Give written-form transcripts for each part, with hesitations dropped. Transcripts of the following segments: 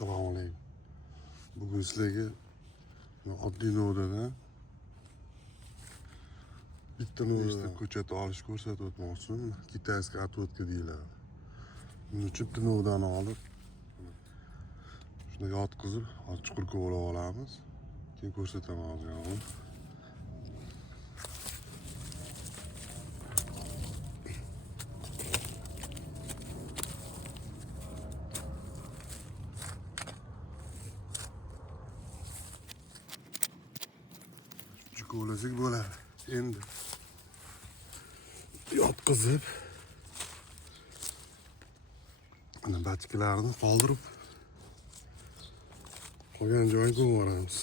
Assalomu alaykum. Bugun sizlarga oddiy novdadan bitta novda ko'chat olish ko'rsatib o'tmoqchiman. Kitayskiy отводка deyiladi. Buning uchun bitta novdani olib, shunga yotqizib, chuqur ko'rib olamiz. Keyin ko'rsataman hozir. Ko'lasak bo'ladi. Endi yotqizib, ana bachkalarni qoldirib qolgan joyiga qo'yib yuboramiz.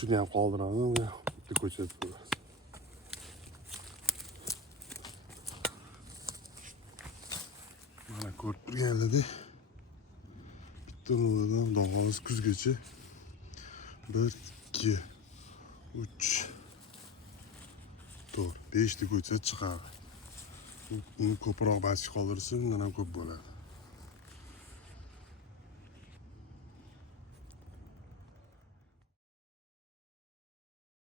Shuni ham qoldiramiz, bitta ko'rsatib qo'yamiz. Mana ko'rib turganlaringdek, bitta novdadan dog'imiz kuzgacha 1, 2, 3, 4, 5 ta ko'chat chiqadi. Uni ko'proq bachka qoldirsa, undan ham ko'p bo'ladi.